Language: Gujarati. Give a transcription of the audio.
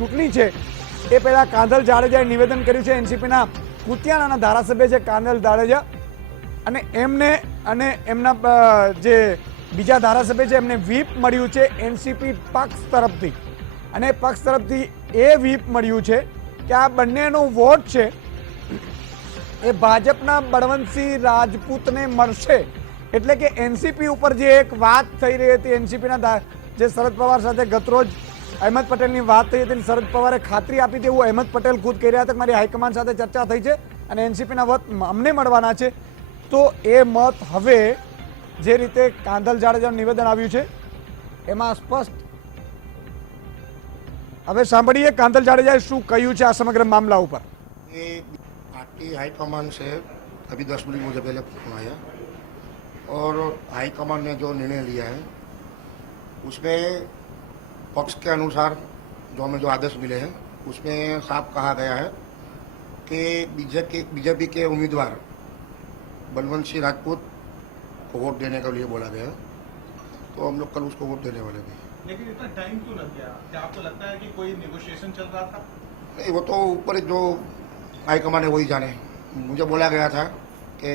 ચૂંટણી છે એ પહેલાં કાંધલ જાડેજાએ નિવેદન કર્યું છે. એનસીપીના કુતિયાણાના ધારાસભ્ય છે કાંધલ જાડેજા, અને એમને અને એમના જે બીજા ધારાસભ્ય છે એમને વ્હીપ મળ્યું છે એનસીપી પક્ષ તરફથી, અને પક્ષ તરફથી એ વ્હીપ મળ્યું છે કે આ બંનેનો વોટ છે એ ભાજપના બળવંતસિંહ રાજપૂતને મળશે. એટલે કે એનસીપી ઉપર જે એક વાત થઈ રહી હતી, એનસીપીના જે શરદ પવાર સાથે ગતરોજ અહેમદ પટેલની વાત થઈ હતી, શરદ પવારે ખાતરી આપી હતી, એવું અહેમદ પટેલ ખુદ કહી રહ્યા હતા કે મારી હાઈકમાન્ડ સાથે ચર્ચા થઈ છે અને એનસીપીના મત અમને મળવાના છે. તો એ મત હવે જે રીતે કાંધલ જાડેજાનું નિવેદન આવ્યું છે એમાં સ્પષ્ટ. હવે સાંભળીએ કાંધલ જાડેજાએ શું કહ્યું છે આ સમગ્ર મામલા ઉપર. ये पार्टी हाईकमान से अभी 10 मिनट मुझे पहले फोन आया और हाईकमान ने जो निर्णय लिया है उसमें पक्ष के अनुसार जो हमें जो आदेश मिले हैं उसमें साफ कहा गया है कि बीजेपी के उम्मीदवार बलवंत सिंह राजपूत को वोट देने के लिए बोला गया, तो हम लोग कल उसको वोट देने वाले थे. लेकिन इतना टाइम क्यों लग गया? क्या आपको लगता है कि कोई नेगोशिएशन चल रहा था? नहीं, वो तो ऊपर जो हाईकमान है वही जाने. मुझे बोला गया था कि